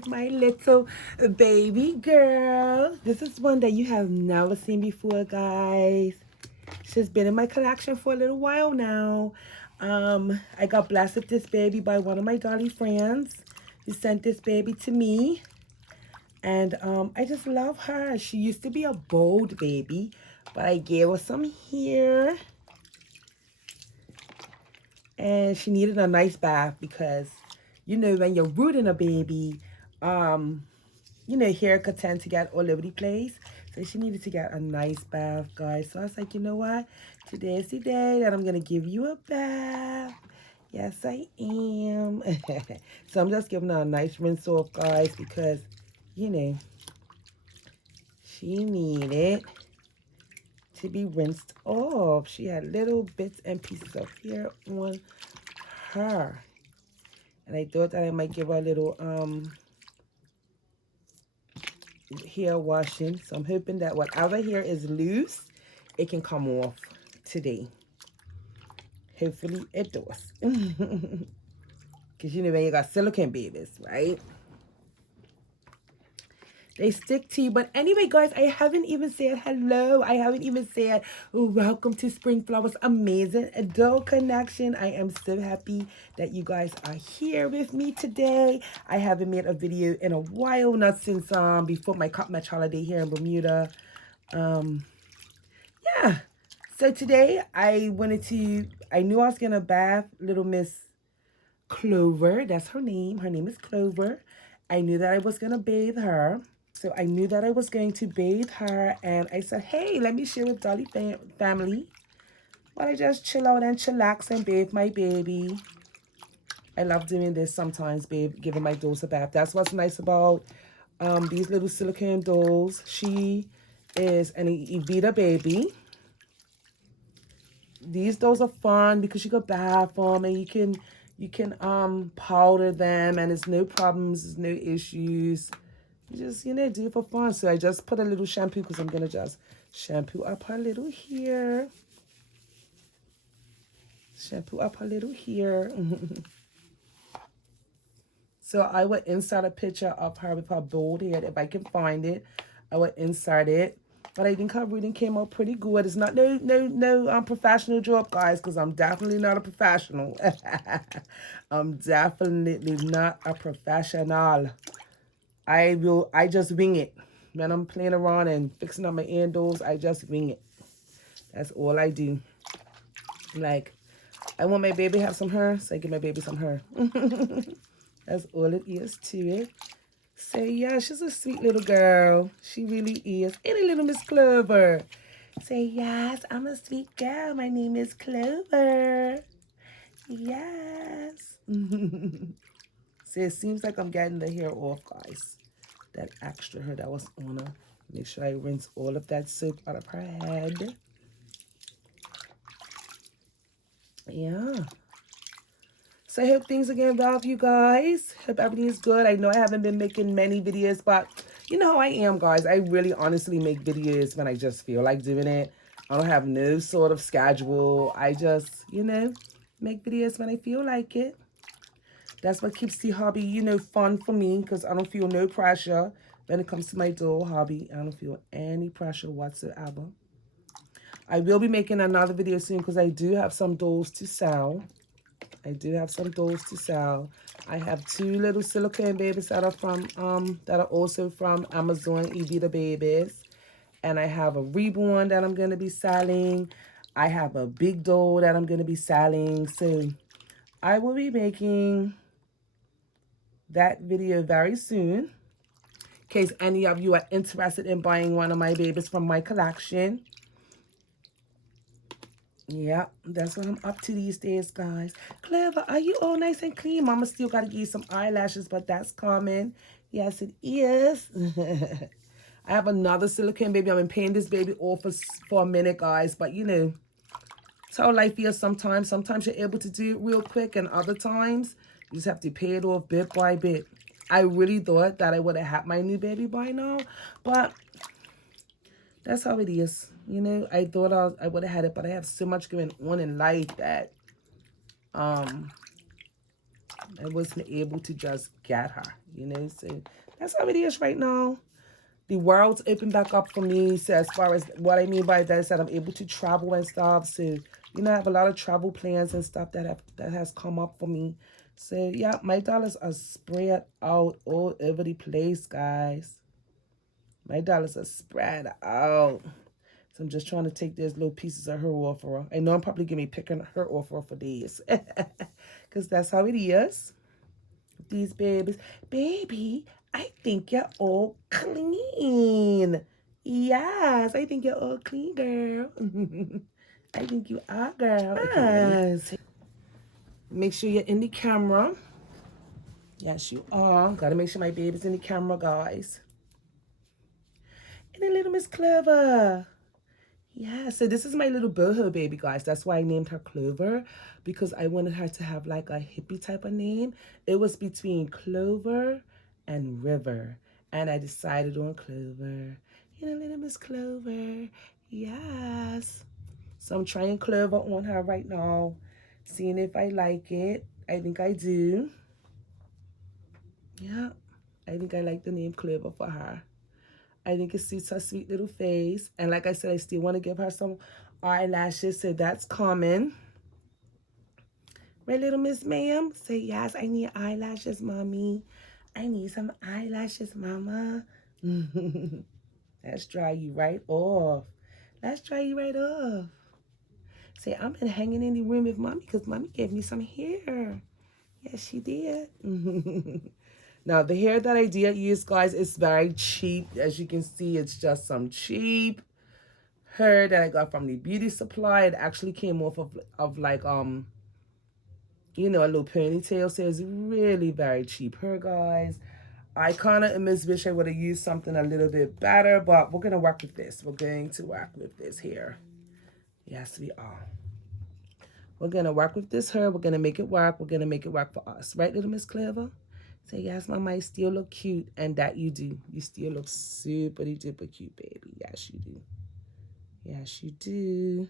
with my little baby girl. This is one that you have never seen before, guys. She's been in my collection for a little while now. I got blessed with this baby by one of my dolly friends who sent this baby to me. And I just love her. She used to be a bold baby, but I gave her some hair. And she needed a nice bath because, you know, when you're rooting a baby, you know, hair could tend to get all over the place. So she needed to get a nice bath, guys. So I was like, you know what? Today is the day that I'm going to give you a bath. Yes, I am. So I'm just giving her a nice rinse off, guys, because, you know, she needed to be rinsed off. She had little bits and pieces of hair on her. And I thought that I might give her a little hair washing. So I'm hoping that whatever hair is loose, it can come off today. Hopefully it does. Because you know when you got silicone babies, right? They stick to you. But anyway, guys, I haven't even said hello. I haven't even said welcome to Spring Flowers Amazing Adult Connection. I am so happy that you guys are here with me today. I haven't made a video in a while, not since before my Cup Match holiday here in Bermuda. Yeah. So today I knew I was gonna bath little Miss Clover. That's her name. Her name is Clover. I knew that I was gonna bathe her. So I knew that I was going to bathe her, and I said, hey, let me share with Dolly family while I just chill out and chillax and bathe my baby. I love doing this sometimes, babe, giving my dolls a bath. That's what's nice about these little silicone dolls. She is an Evita baby. These dolls are fun because you can bath them and you can powder them, and there's no problems, there's no issues. You just, you know, do it for fun. So I just put a little shampoo because I'm going to just shampoo up her little hair. Shampoo up her little hair. So I will insert a picture of her with her bold hair. If I can find it, I will insert it. But I think her reading came out pretty good. It's not no professional job, guys, because I'm definitely not a professional. I'm definitely not a professional. I just wing it. When I'm playing around and fixing up my handles, I just wing it. That's all I do. Like, I want my baby to have some hair, so I give my baby some hair. That's all it is to it. So, yeah, she's a sweet little girl. She really is. Any little Miss Clover. Say, yes, I'm a sweet girl. My name is Clover. Yes. So, it seems like I'm getting the hair off, guys. That extra hair that was on her. Make sure I rinse all of that soap out of her head. Yeah. So I hope things are going well with you guys. Hope everything is good. I know I haven't been making many videos, but you know how I am, guys. I really honestly make videos when I just feel like doing it. I don't have no sort of schedule. I just, you know, make videos when I feel like it. That's what keeps the hobby, you know, fun for me, because I don't feel no pressure when it comes to my doll hobby. I don't feel any pressure whatsoever. I will be making another video soon because I do have some dolls to sell. I do have some dolls to sell. I have two little silicone babies that are from that are also from Amazon Evita babies. And I have a reborn that I'm going to be selling. I have a big doll that I'm going to be selling. So I will be making that video very soon, in case any of you are interested in buying one of my babies from my collection. Yeah, that's what I'm up to these days, guys. Clover, are you all nice and clean? Mama still got to give you some eyelashes, but that's coming. Yes, it is. I have another silicone baby. I've been paying this baby off for a minute, guys, but you know, it's how life is sometimes. Sometimes you're able to do it real quick, and other times you just have to pay it off bit by bit. I really thought that I would have had my new baby by now, but that's how it is. You know, I thought I would have had it, but I have so much going on in life that I wasn't able to just get her, you know. So that's how it is right now. The world's opened back up for me. So as far as what I mean by that is that I'm able to travel and stuff. So I have a lot of travel plans and stuff that has come up for me. So yeah, my dollars are spread out all over the place, guys. My dollars are spread out. So I'm just trying to take those little pieces of her off her. I know I'm probably gonna be picking her off her for days. Cause that's how it is. These babies. Baby, I think you're all clean. Yes, I think you're all clean, girl. I think you are, girl. Okay, yes. Make sure you're in the camera. Yes, you are. Gotta make sure my baby's in the camera, guys. And a little Miss Clover. Yeah, so this is my little boho baby, guys. That's why I named her Clover, because I wanted her to have like a hippie type of name. It was between Clover and River, and I decided on Clover. Little Miss Clover. Yes. So I'm trying Clover on her right now, seeing if I like it. I think I do. Yeah, I think I like the name Clover for her. I think it suits her sweet little face. And like I said, I still want to give her some eyelashes, so that's coming. Right, little Miss Ma'am? Say, yes, I need eyelashes, Mommy. I need some eyelashes, Mama. Let's dry you right off. Let's dry you right off. Say, I've been hanging in the room with Mommy because Mommy gave me some hair. Yes, she did. Now, the hair that I did use, guys, is very cheap. As you can see, it's just some cheap hair that I got from the beauty supply. It actually came off of like, a little ponytail. So it's really very cheap hair, guys. I kind of almost wish I would have used something a little bit better, but we're going to work with this. We're going to work with this here. Yes, we are. We're going to work with this hair. We're going to make it work. We're going to make it work for us. Right, little Miss Clover? Say, yes, Mama, I still look cute. And that you do. You still look super duper cute, baby. Yes, you do. Yes, you do.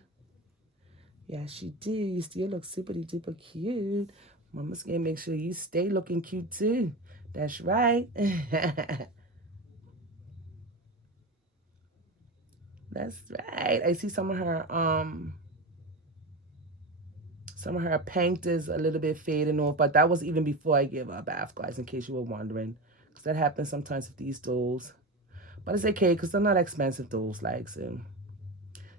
Yes, you do. You still look super duper cute. Mama's going to make sure you stay looking cute, too. That's right. That's right. I see some of her paint is a little bit fading off, but that was even before I gave her a bath, guys, in case you were wondering. Because that happens sometimes with these dolls. But it's okay, because they're not expensive dolls, like, so.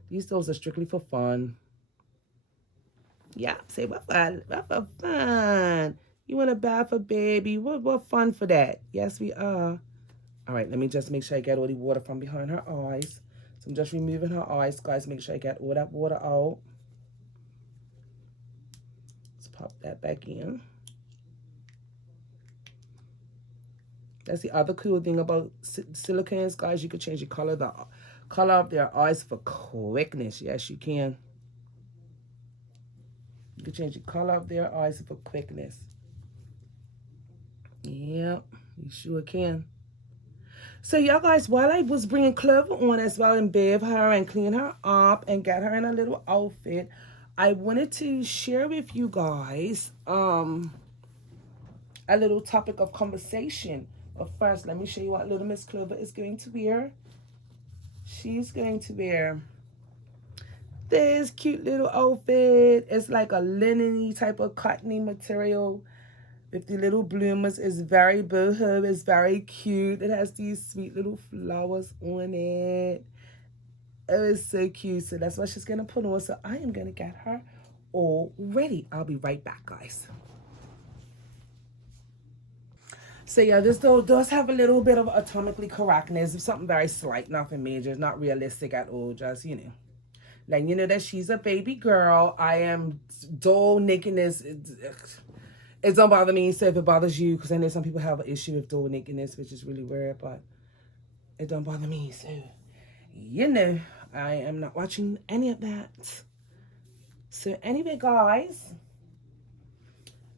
These dolls are strictly for fun. Yeah, say, what for fun? You want a bath for baby? What fun for that? Yes, we are. All right, let me just make sure I get all the water from behind her eyes. So I'm just removing her eyes, guys. Make sure I get all that water out. Let's pop that back in. That's the other cool thing about silicones, guys. You can change the color of their eyes for quickness. Yes, you can. You can change the color of their eyes for quickness. Yep, you sure can. So, y'all guys, while I was bringing Clover on as well and bathe her and clean her up and get her in a little outfit, I wanted to share with you guys a little topic of conversation. But first, let me show you what little Miss Clover is going to wear. She's going to wear this cute little outfit. It's like a linen-y type of cottony material with the little bloomers. It's very boho. It's very cute. It has these sweet little flowers on it. It is so cute. So that's what she's going to put on. So I am going to get her all ready. I'll be right back, guys. So yeah, this does have a little bit of atomically correctness. Something very slight, nothing major. It's not realistic at all. Just, like, that she's a baby girl. I am doll nakedness. It don't bother me. So if it bothers you, because I know some people have an issue with doll nakedness, which is really weird, but it don't bother me. So, I am not watching any of that. So anyway, guys,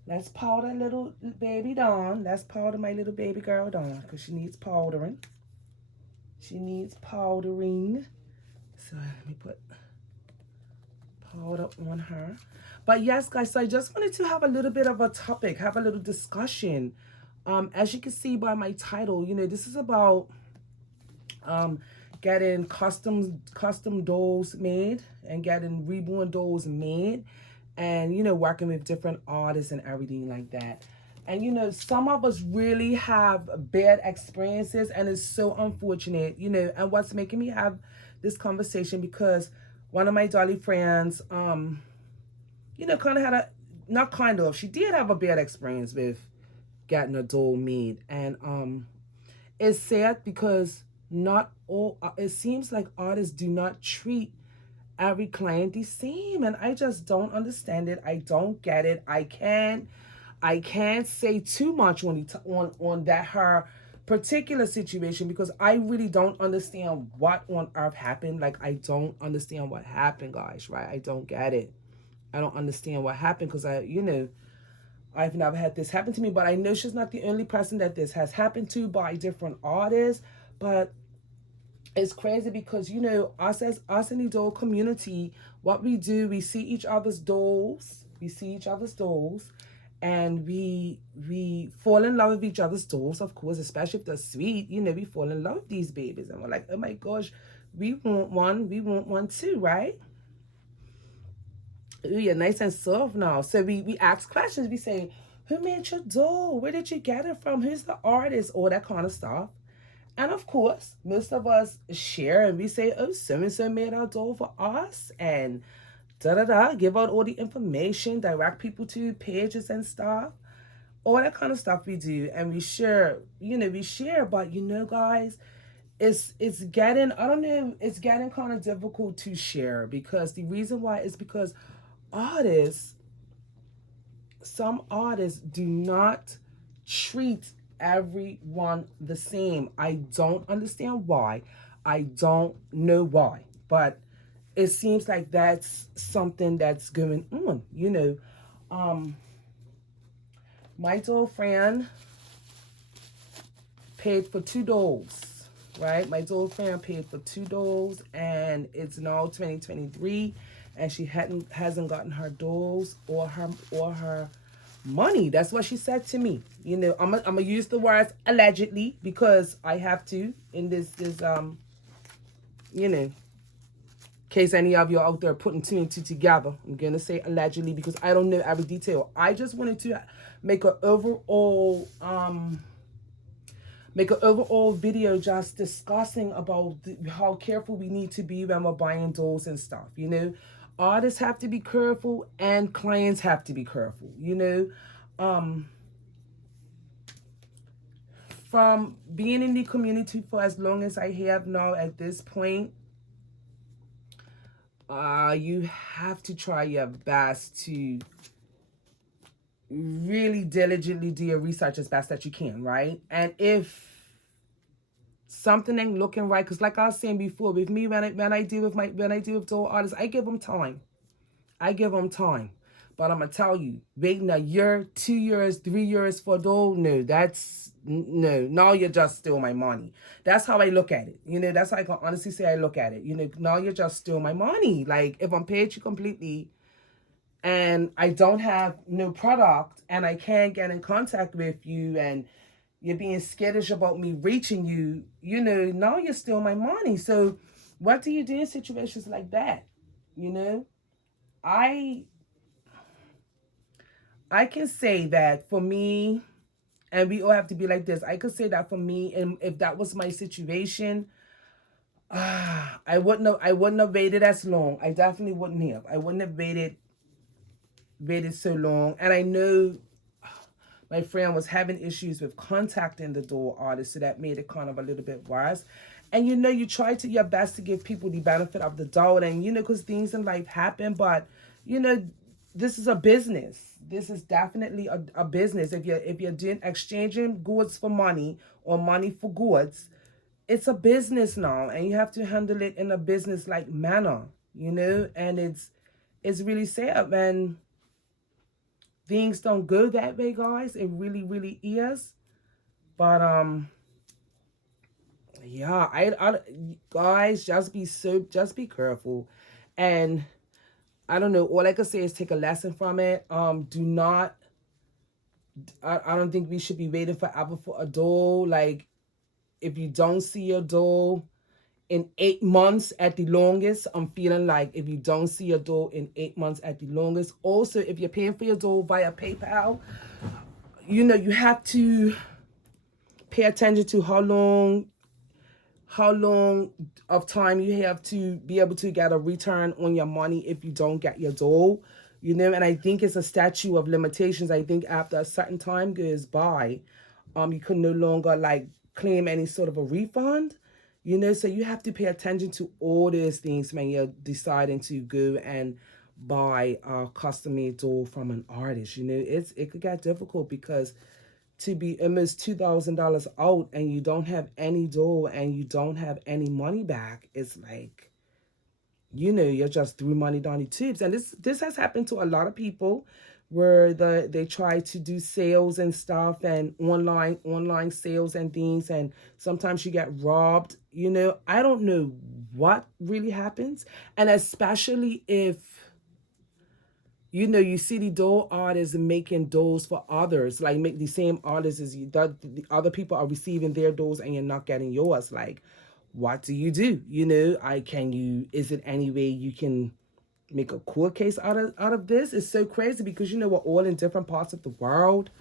let's powder little baby Dawn. Let's powder my little baby girl Dawn, because she needs powdering. She needs powdering. So let me put powder on her. But yes, guys, so I just wanted to have a little bit of a topic, have a little discussion As you can see by my title, this is about um, getting custom dolls made and getting reborn dolls made, and working with different artists and everything like that. And some of us really have bad experiences, and it's so unfortunate. And what's making me have this conversation, because one of my dolly friends, kind of had a, not kind of, she did have a bad experience with getting a doll made. And it's sad because not all, it seems like artists do not treat every client the same, and I just don't understand it. I don't get it. I can't say too much on that her particular situation, because I really don't understand what on earth happened. Like, I don't understand what happened, guys, right? I don't get it. I don't understand what happened, because I've never had this happen to me, but I know she's not the only person that this has happened to by different artists. But it's crazy because us in the doll community, what we do, we see each other's dolls, and we fall in love with each other's dolls, of course, especially if they're sweet. We fall in love with these babies, and we're like, oh my gosh, we want one too, right? Ooh, you're nice and soft now. So we ask questions. We say, who made your doll? Where did you get it from? Who's the artist? All that kind of stuff. And of course, most of us share and we say, oh, so and so made our doll for us. And da da da, give out all the information, direct people to pages and stuff. All that kind of stuff we do. And we share, but guys, it's getting, I don't know, it's getting kind of difficult to share, because the reason why is because artists, some artists do not treat everyone the same. I don't understand why. I don't know why. But it seems like that's something that's going on. My doll friend paid for 2 dolls, right? My doll friend paid for 2 dolls, and it's now 2023, and she hasn't gotten her dolls or her money. That's what she said to me. I'm gonna use the words allegedly, because I have to in this in case any of you out there putting two and two together. I'm gonna say allegedly because I don't know every detail. I just wanted to make an overall video just discussing about how careful we need to be when we're buying dolls and stuff. Artists have to be careful and clients have to be careful. From being in the community for as long as I have now at this point, you have to try your best to really diligently do your research as best that you can, right? And if something ain't looking right, because like I was saying before, with me, when I deal with doll artists, I give them time. But I'm gonna tell you, waiting a year, 2 years, 3 years for a doll, no, now you're just stealing my money. That's how I look at it. That's how I can honestly say I look at it. Now you're just stealing my money. Like, if I'm paid you completely and I don't have no product and I can't get in contact with you, and you're being skittish about me reaching you, now you're stealing my money. So what do you do in situations like that? I can say that for me, and we all have to be like this, I could say that for me, and if that was my situation, I wouldn't have waited as long. I definitely wouldn't have. I wouldn't have waited so long. And I know my friend was having issues with contacting the doll artist, so that made it kind of a little bit worse. And you try to your best to give people the benefit of the doubt, and because things in life happen, but this is a business. This is definitely a business. If you're doing exchanging goods for money or money for goods, it's a business now, and you have to handle it in a business like manner, and it's really sad when things don't go that way, guys. It really, really is. But yeah, I guys, just be careful. And I don't know, all I can say is take a lesson from it. Do not I don't think we should be waiting forever for a doll. Like, if you don't see your doll in 8 months at the longest, I'm feeling like if you don't see your doll in 8 months at the longest. Also, if you're paying for your doll via PayPal, you have to pay attention to how long of time you have to be able to get a return on your money if you don't get your doll. And I think it's a statute of limitations. I think after a certain time goes by, you can no longer like claim any sort of a refund. So you have to pay attention to all these things when you're deciding to go and buy a custom made doll from an artist. It could get difficult because to be almost $2,000 out and you don't have any dough and you don't have any money back, it's like, you're just threw money down the tubes. And this has happened to a lot of people where they try to do sales and stuff and online sales and things, and sometimes you get robbed. I don't know what really happens, and especially if you see the doll artists making dolls for others, like make the same artists as you. The other people are receiving their dolls and you're not getting yours. Like, what do? Is it any way you can make a court case out of this? It's so crazy because we're all in different parts of the world.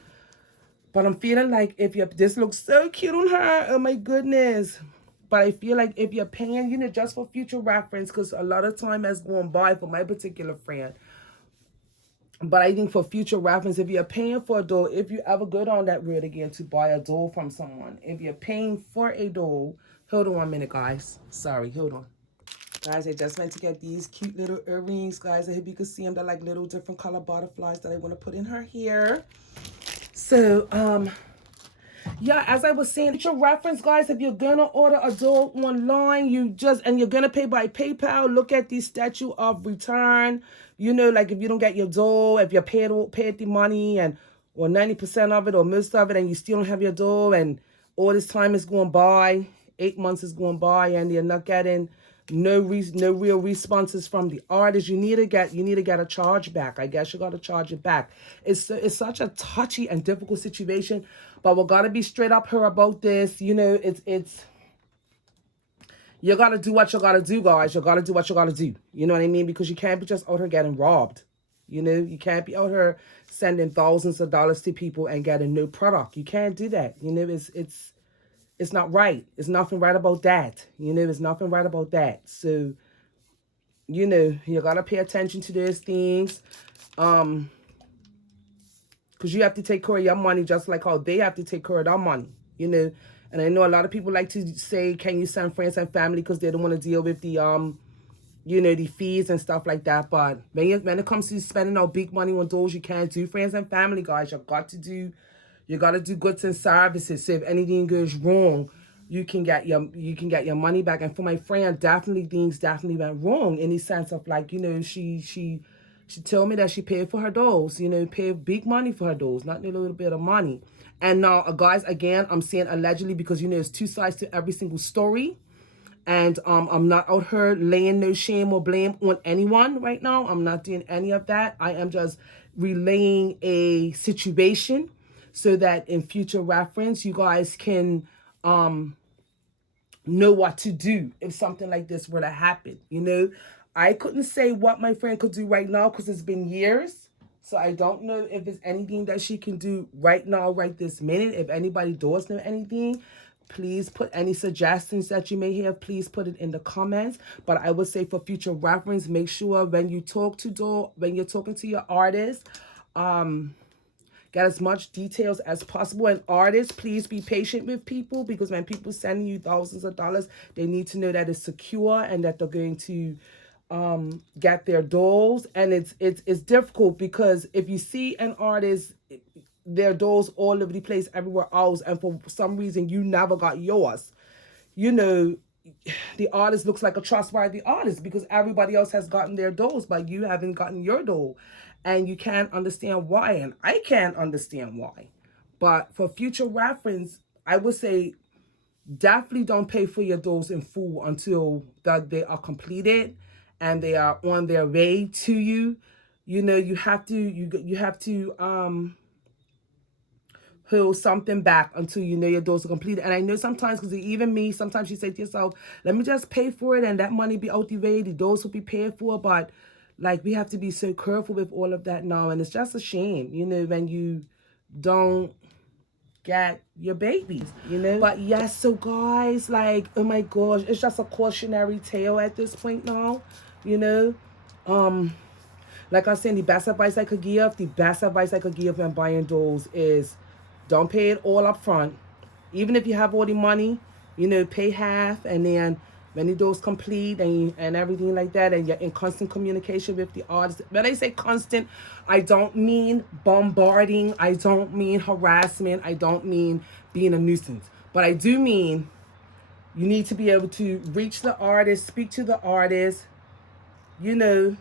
But I'm feeling like this looks so cute on her. Oh my goodness. But I feel like if you're paying, just for future reference, because a lot of time has gone by for my particular friend. But I think for future reference, if you're paying for a doll, if you ever go down that road again to buy a doll from someone, if you're paying for a doll, hold on 1 minute, guys. Sorry, hold on. Guys, I just went to get these cute little earrings, guys. I hope you can see them. They're like little different color butterflies that I want to put in her hair. So, yeah, as I was saying, future reference, guys, if you're gonna order a doll online, and you're gonna pay by PayPal, look at the statute of return. Like if you don't get your doll, if you paid the money or 90% of it or most of it, and you still don't have your doll, and all this time is going by, 8 months is going by, and you're not getting no real responses from the artist, you need to get a charge back. I guess you got to charge it back. It's such a touchy and difficult situation, but we got to be straight up here about this. It's you got to do what you got to do, guys. You got to do what you got to do. You know what I mean? Because you can't be just out here getting robbed. You can't be out here sending thousands of dollars to people and getting no product. You can't do that. It's not right. It's nothing right about that. It's nothing right about that. So, you got to pay attention to those things. Because you have to take care of your money just like how they have to take care of their money, And I know a lot of people like to say, can you send friends and family because they don't want to deal with the, the fees and stuff like that. But when it comes to spending out big money on those, you can't do friends and family, guys. You got to do goods and services. So if anything goes wrong, you can get your money back. And for my friend, things definitely went wrong in the sense of like, she told me that she paid for her dolls, paid big money for her dolls, not a little bit of money. And now, guys, again, I'm saying allegedly because, there's two sides to every single story. And I'm not out here laying no shame or blame on anyone right now. I'm not doing any of that. I am just relaying a situation so that in future reference, you guys can know what to do if something like this were to happen. I couldn't say what my friend could do right now because it's been years. So I don't know if there's anything that she can do right now, right this minute. If anybody does know anything, please put any suggestions that you may have. Please put it in the comments. But I would say for future reference, make sure when you're talking to your artist, get as much details as possible. And artists, please be patient with people because when people send you thousands of dollars, they need to know that it's secure and that they're going to get their dolls. And it's difficult because if you see an artist, their dolls all over the place everywhere else, and for some reason you never got yours, the artist looks like a trustworthy artist because everybody else has gotten their dolls, but you haven't gotten your doll. And you can't understand why, and I can't understand why. But for future reference, I would say definitely don't pay for your dolls in full until that they are completed and they are on their way to you. You have to hold something back until you know your doors are completed. And I know sometimes, because even me, sometimes you say to yourself, let me just pay for it and that money be out the way, the doors will be paid for. But like, we have to be so careful with all of that now. And it's just a shame, you know, when you don't get your babies, you know. But yes, so guys, like, oh my gosh, it's just a cautionary tale at this point now, you know. Like I said, the best advice I could give, when buying dolls is don't pay it all up front. Even if you have all the money, you know, pay half, and then when the dolls complete and everything like that, and you're in constant communication with the artist. When I say constant, I don't mean bombarding, I don't mean harassment, I don't mean being a nuisance. But I do mean you need to be able to reach the artist, speak to the artist, you know.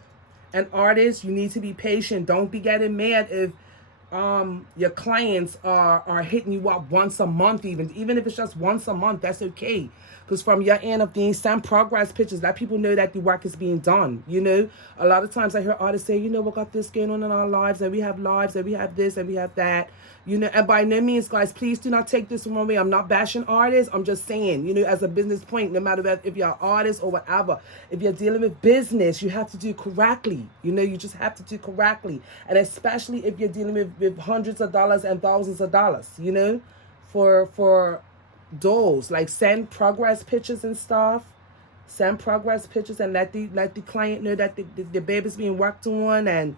And artists, you need to be patient. Don't be getting mad if your clients are hitting you up once a month, even if it's just once a month. That's okay, because from your end of things, send progress pictures, let people know that the work is being done. You know, a lot of times I hear artists say, you know, we got this going on in our lives, and we have lives, and we have this, and we have that, you know. And by no means, guys, please do not take this the wrong way. I'm not bashing artists. I'm just saying, you know, as a business point, no matter if you're an artist or whatever, if you're dealing with business, you have to do correctly. You know, you just have to do correctly. And especially if you're dealing with hundreds of dollars and thousands of dollars, you know, for dolls. Like, send progress pictures and stuff. Send progress pictures and let the client know that the baby's being worked on, and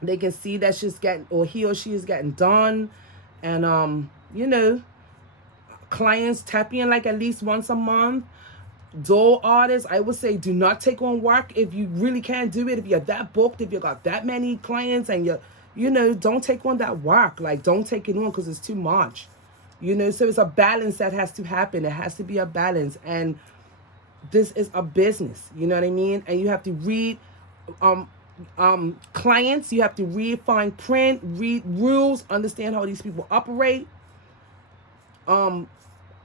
they can see that she's getting, or he or she is getting done. And you know, clients tap in like at least once a month. Doll artists, I would say, do not take on work if you really can't do it. If you're that booked, if you got that many clients, and you know, don't take on that work. Like, don't take it on, because it's too much, you know. So it's a balance that has to happen. It has to be a balance. And this is a business, you know what I mean? And you have to read clients, you have to read fine print, read rules, understand how these people operate.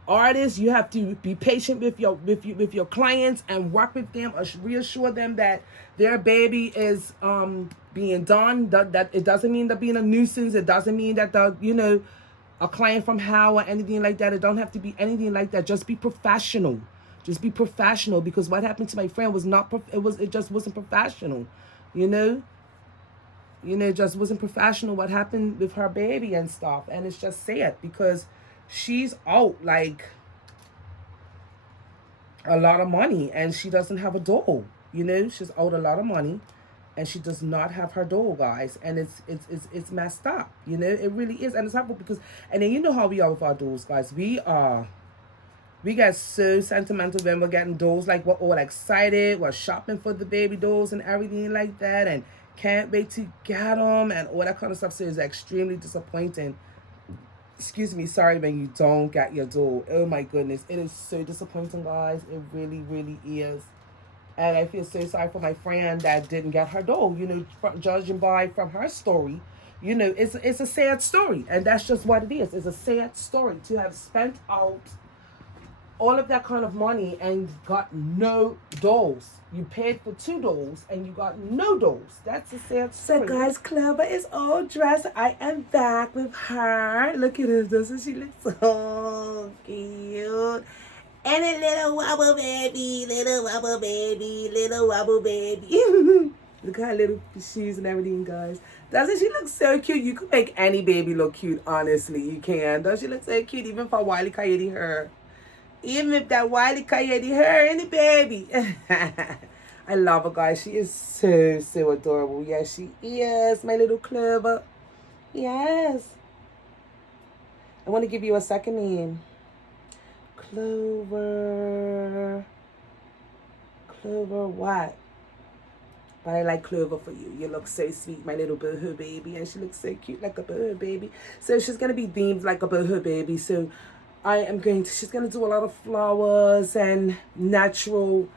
Artists, you have to be patient with your clients and work with them, reassure them that their baby is being done. That it doesn't mean they're being a nuisance. It doesn't mean that the, you know, a client from hell or anything like that. It don't have to be anything like that. Just be professional. Just be professional, because what happened to my friend was not it just wasn't professional, you know. You know, it just wasn't professional what happened with her baby and stuff. And it's just sad, because she's out like a lot of money, and she doesn't have a doll. You know, she's out a lot of money, and she does not have her doll, guys. And it's messed up. You know, it really is. And it's hurtful, because, and then you know how we are with our dolls, guys. We get so sentimental when we're getting dolls. Like, we're all excited. We're shopping for the baby dolls and everything like that, and can't wait to get them and all that kind of stuff. So it's extremely disappointing. Excuse me, sorry, when you don't get your doll. Oh my goodness, it is so disappointing, guys. It really, really is. And I feel so sorry for my friend that didn't get her doll. You know, judging from her story, you know, it's a sad story, and that's just what it is. It's a sad story to have spent out all of that kind of money and got no dolls. You paid for 2 dolls and you got no dolls. That's a sad story. So guys, Clover is all dressed. I am back with her. Look at her. Doesn't she look so cute? And a little wobble baby, little wobble baby, little wobble baby. Look at her little shoes and everything, guys. Doesn't she look so cute? You could make any baby look cute, honestly. You can. Doesn't she look so cute? Even for Wile E. Coyote her. Even if that Wile E. Coyote her and the baby. I love her, guys. She is so, so adorable. Yes, she is. My little Clover. Yes. I want to give you a second name. Clover. Clover what? But I like Clover for you. You look so sweet, my little boohoo baby. And she looks so cute like a boohoo baby. So she's going to be themed like a boohoo baby. So she's going to do a lot of flowers and natural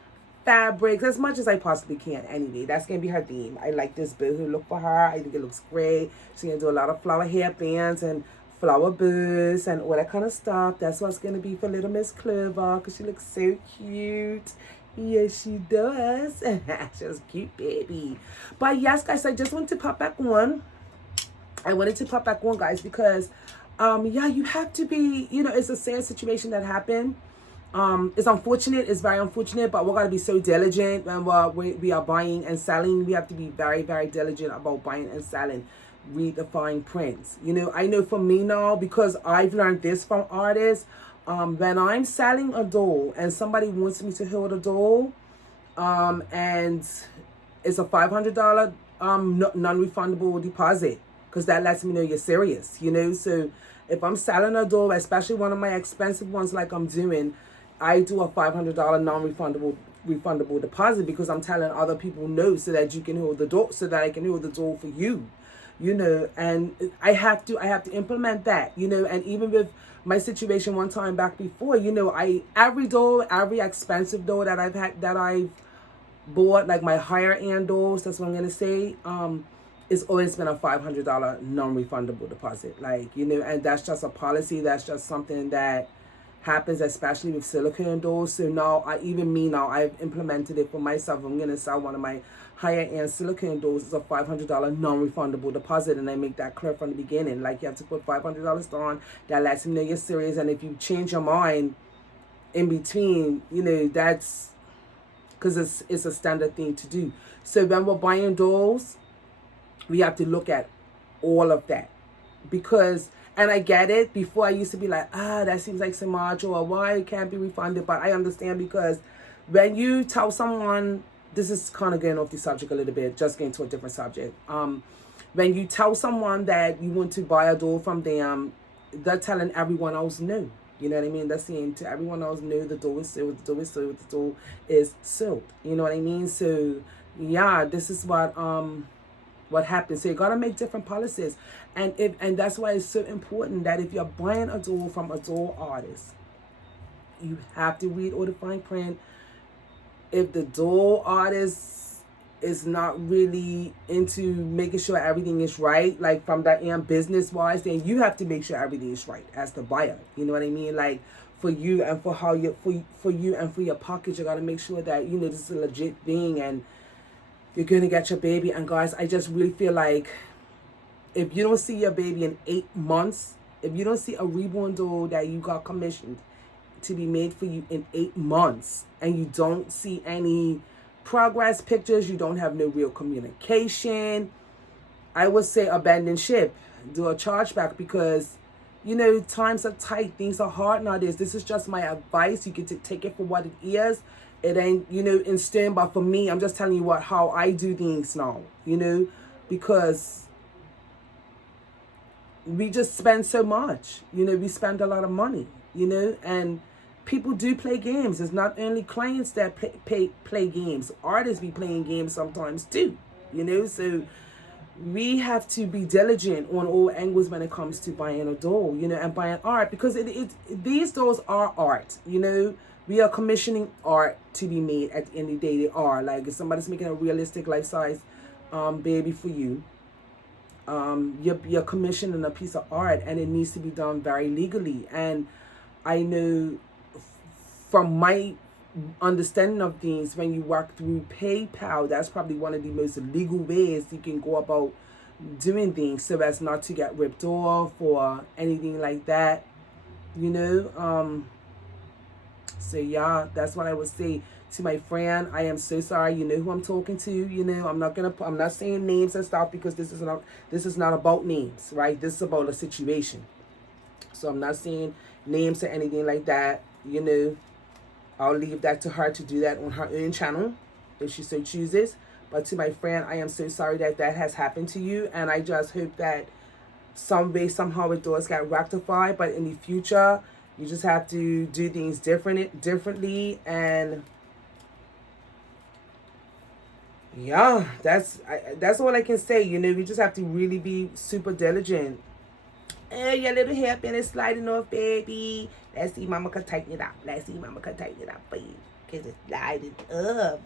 fabrics, as much as I possibly can anyway. That's going to be her theme. I like this boohoo look for her. I think it looks great. She's going to do a lot of flower hairbands and flower bows and all that kind of stuff. That's what's going to be for little Miss Clover, because she looks so cute. Yes, she does. She's a cute baby. But yes, guys, I just wanted to pop back on. I wanted to pop back on, guys, because Yeah, you have to be, it's a sad situation that happened. It's unfortunate, it's very unfortunate, but we're going to be so diligent when we are buying and selling. We have to be very, very diligent about buying and selling. Read the fine prints. I know for me now, because I've learned this from artists, when I'm selling a doll and somebody wants me to hold a doll, and it's a $500 non-refundable deposit, because that lets me know you're serious, so if I'm selling a doll, especially one of my expensive ones like I'm doing, I do a $500 non-refundable deposit, because I'm telling other people no, so that you can hold the door, so that I can hold the door for you, and I have to implement that, and even with my situation one time back before, every expensive doll that I've bought, like my higher end dolls, that's what I'm gonna say, it's always been a $500 non-refundable deposit, and that's just a policy. That's just something that happens, especially with silicone dolls. So now, I've implemented it for myself. I'm gonna sell one of my higher end silicone dolls. It's a $500 non-refundable deposit, and I make that clear from the beginning. Like, you have to put $500 down. That lets me know you're serious, and if you change your mind in between, that's because it's a standard thing to do. So when we're buying dolls, we have to look at all of that, because, and I get it, before I used to be like, that seems like so much, or why it can't be refunded, but I understand, because when you tell someone, this is kind of getting off the subject a little bit, just getting to a different subject, when you tell someone that you want to buy a doll from them, they're telling everyone else no. You know what I mean? They're saying to everyone else, no, the doll is sold, the doll is sold, the doll is sold. You know what I mean? So yeah, this is what happens. So you gotta make different policies, and that's why it's so important that if you're buying a doll from a doll artist, you have to read all the fine print. If the doll artist is not really into making sure everything is right, like from that business wise, then you have to make sure everything is right as the buyer. You know what I mean? Like, for you and for how you for you and for your pocket, you gotta make sure that this is a legit thing, and you're gonna get your baby. And guys, I just really feel like, if you don't see your baby in 8 months, if you don't see a reborn doll that you got commissioned to be made for you in 8 months, and you don't see any progress pictures, you don't have no real communication, I would say abandon ship, do a chargeback, because times are tight, things are hard nowadays. This is just my advice. You can take it for what it is. It ain't in stern, but for me, I'm just telling you how I do things now, because we just spend so much, we spend a lot of money, and people do play games. It's not only clients that play games. Artists be playing games sometimes too, so we have to be diligent on all angles when it comes to buying a doll, and buying art, because these dolls are art, we are commissioning art to be made. At the end of the day, they are. Like, if somebody's making a realistic life-size baby for you, you're commissioning a piece of art, and it needs to be done very legally. And I know from my understanding of things, when you work through PayPal, that's probably one of the most legal ways you can go about doing things, so as not to get ripped off or anything like that, so yeah, that's what I would say to my friend. I am so sorry. You know who I'm talking to. I'm not saying names and stuff, because this is not about names, right? This is about a situation. So I'm not saying names or anything like that. I'll leave that to her to do that on her own channel, if she so chooses. But to my friend, I am so sorry that has happened to you, and I just hope that some way, somehow, it does get rectified. But in the future, you just have to do things differently, and yeah, that's all I can say. We just have to really be super diligent. Oh, your little hairpin is sliding off, baby. Let's see, Mama can tighten it up. Let's see, Mama can tighten it up for you, because it's sliding up.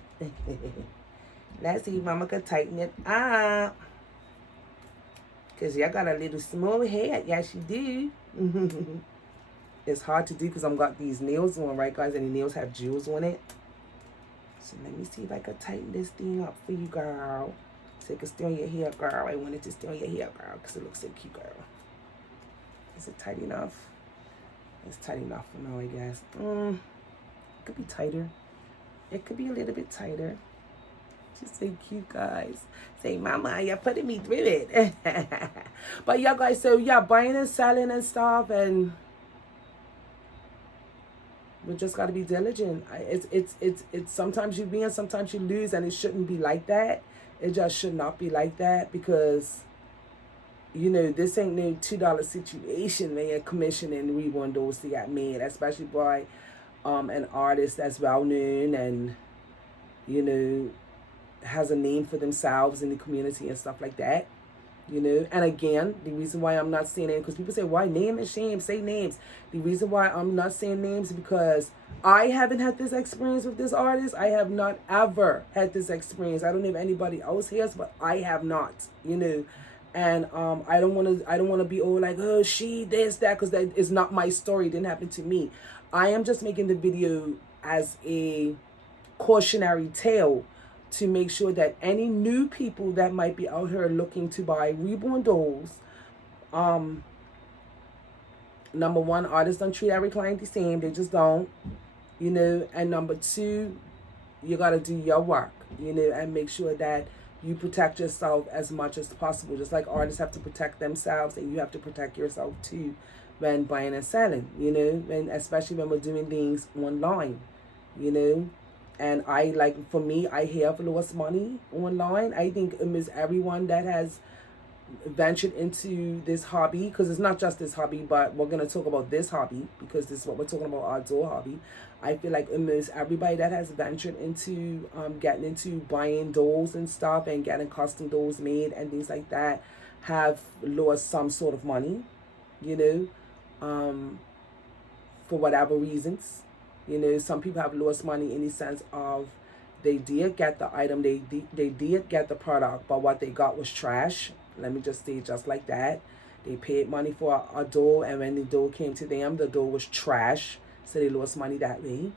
Let's see, Mama can tighten it up, because y'all got a little small hair. Yes, you do. It's hard to do because I've got these nails on, right, guys? And the nails have jewels on it. So let me see if I can tighten this thing up for you, girl. So it can stay on your hair, girl. I want it to stay on your hair, girl, because it looks so cute, girl. Is it tight enough? It's tight enough for now, I guess. It could be tighter. It could be a little bit tighter. Just so cute, guys. Say, mama, you're putting me through it. But yeah, guys, so yeah, buying and selling and stuff, and we just got to be diligent. It's sometimes you win, sometimes you lose, and it shouldn't be like that. It just should not be like that, because you know, this ain't no $2 situation when you're commissioning reborn dolls to get made, especially by an artist that's well known and, you know, has a name for themselves in the community and stuff like that. You know, and again, the reason why I'm not saying it, because people say, why name and shame, say names. The reason why I'm not saying names is because I haven't had this experience with this artist. I have not ever had this experience. I don't know if anybody else has, but I have not, you know. And I don't want to be all like, oh, she this, that, because that is not my story. It didn't happen to me. I am just making the video as a cautionary tale to make sure that any new people that might be out here looking to buy reborn dolls, number one, artists don't treat every client the same. They just don't, you know. And number two, you got to do your work, you know, and make sure that you protect yourself as much as possible. Just like artists have to protect themselves, and you have to protect yourself too when buying and selling, you know, and especially when we're doing things online, you know. And for me, I have lost money online. I think almost everyone that has ventured into this hobby, because it's not just this hobby, but we're going to talk about this hobby because this is what we're talking about, our doll hobby. I feel like almost everybody that has ventured into getting into buying dolls and stuff and getting custom dolls made and things like that have lost some sort of money, you know, for whatever reasons. You know, some people have lost money in the sense of they did get the item, they did get the product, but what they got was trash. Let me just say just like that. They paid money for a doll, and when the doll came to them, the doll was trash. So they lost money that way.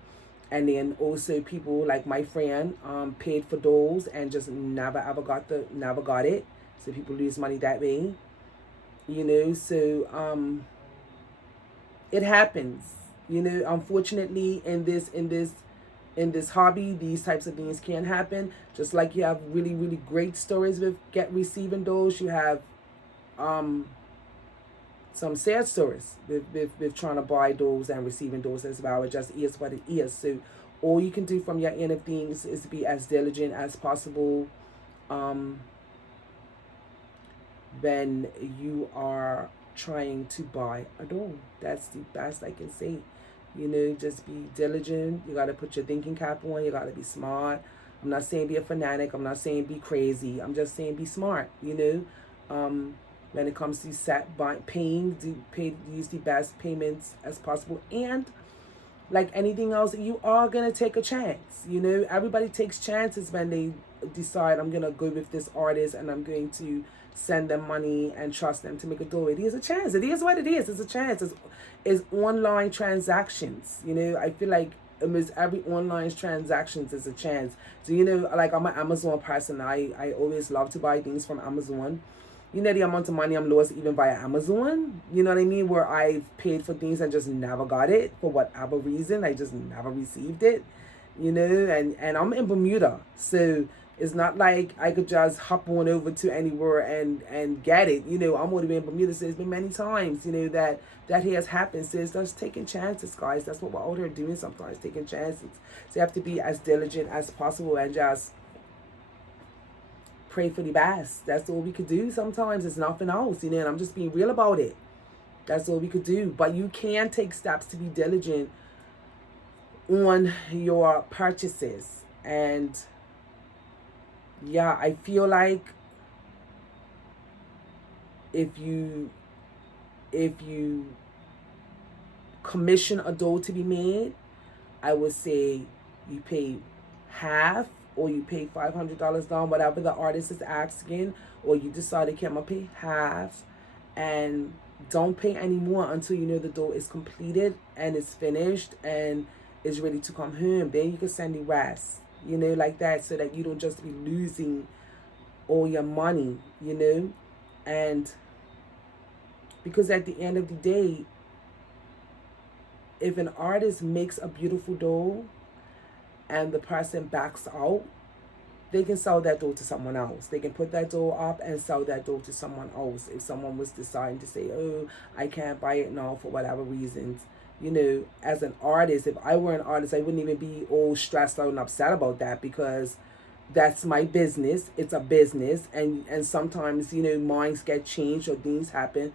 And then also people like my friend paid for dolls and just never ever got it. So people lose money that way. You know, so it happens. You know, unfortunately, in this hobby, these types of things can happen. Just like you have really, really great stories with receiving dolls, you have some sad stories with trying to buy dolls and receiving dolls as well. It just is what it is. So all you can do from your end of things is to be as diligent as possible when you are trying to buy a doll. That's the best I can say. You know, just be diligent. You got to put your thinking cap on. You got to be smart. I'm not saying be a fanatic. I'm not saying be crazy. I'm just saying be smart, you know. When it comes to paying, use the best payments as possible. And like anything else, you are going to take a chance. You know, everybody takes chances when they decide, I'm going to go with this artist and I'm going to send them money and trust them to make a doll. It is a chance. It is what it is. It's a chance. It's online transactions. You know, I feel like almost every online transactions is a chance. So, you know, like I'm an Amazon person. I always love to buy things from Amazon. You know, the amount of money I'm lost even via Amazon, you know what I mean? Where I've paid for things and just never got it for whatever reason. I just never received it, you know, and I'm in Bermuda. So it's not like I could just hop on over to anywhere and get it. You know, I'm already in Bermuda, so it's been many times, you know, that has happened. So it's just taking chances, guys. That's what we're out here doing sometimes, taking chances. So you have to be as diligent as possible and just pray for the best. That's all we could do sometimes. It's nothing else, you know, and I'm just being real about it. That's all we could do. But you can take steps to be diligent on your purchases. And yeah, I feel like if you commission a doll to be made, I would say you pay half, or you pay $500 down, whatever the artist is asking, or you decide, okay, I'm gonna pay half, and don't pay any more until you know the doll is completed and it's finished and is ready to come home. Then you can send the rest, you know, like that, so that you don't just be losing all your money, you know. And Because at the end of the day, if an artist makes a beautiful doll and the person backs out, they can sell that doll to someone else. They can put that doll up and sell that doll to someone else. If someone was deciding to say, oh, I can't buy it now for whatever reasons. You know, as an artist, if I were an artist, I wouldn't even be all stressed out and upset about that, because that's my business. It's a business. And sometimes, you know, minds get changed or things happen.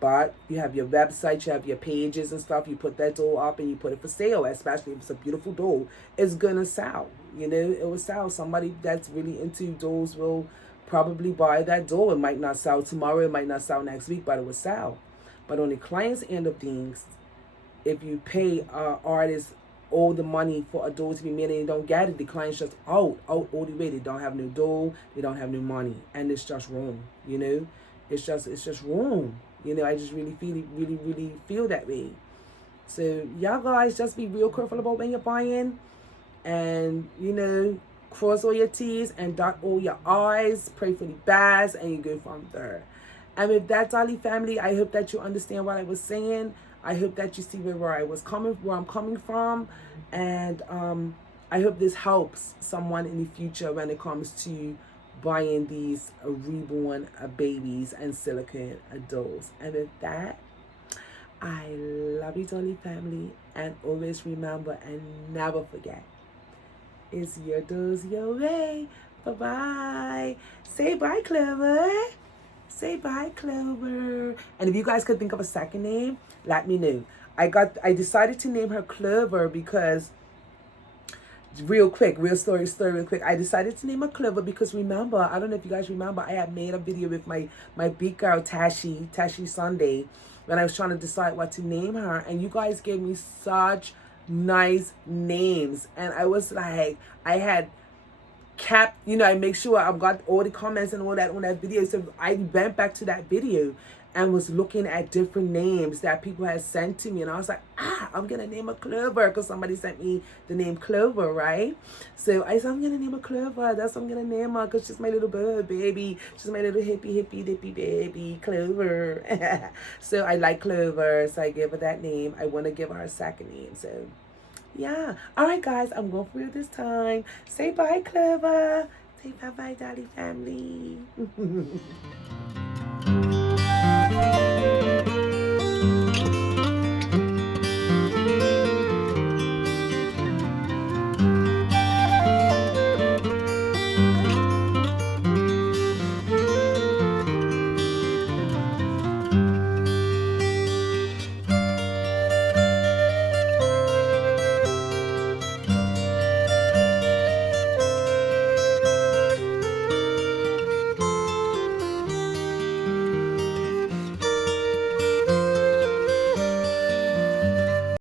But you have your website, you have your pages and stuff. You put that doll up and you put it for sale, especially if it's a beautiful doll. It's going to sell. You know, it will sell. Somebody that's really into dolls will probably buy that doll. It might not sell tomorrow. It might not sell next week, but it will sell. But on the client's end of things, if you pay artists all the money for a doll to be made and you don't get it, the client's just out all the way. They don't have no doll. They don't have no money. And it's just wrong, you know. It's just wrong. You know, I just really feel that way. So y'all guys, just be real careful about when you're buying, and you know, cross all your T's and dot all your I's, pray for the best, and you go from there. And with that, Dolly family, I hope that you understand what I was saying. I hope that you see where I'm coming from, and I hope this helps someone in the future when it comes to buying these reborn babies and silicone dolls. And with that, I love you, Dolly family, and always remember and never forget, it's your dolls your way. Bye-bye. Say bye, Clover. Say bye, Clover. And if you guys could think of a second name, let me know. I decided to name her Clover because, real quick, real story real quick. I decided to name her Clover because, remember, I don't know if you guys remember, I had made a video with my big girl Tashi Sunday, when I was trying to decide what to name her, and you guys gave me such nice names, and I was like, I had kept, you know, I make sure I've got all the comments and all that on that video. So I went back to that video and was looking at different names that people had sent to me, and I was like, I'm gonna name her Clover because somebody sent me the name Clover, right? So I said, I'm gonna name her Clover. That's what I'm gonna name her, because she's my little bird baby. She's my little hippie dippy baby, Clover. So I like Clover, so I gave her that name. I want to give her a second name, so yeah. All right, guys, I'm going for real this time. Say bye, Clover. Say bye-bye, Dolly family.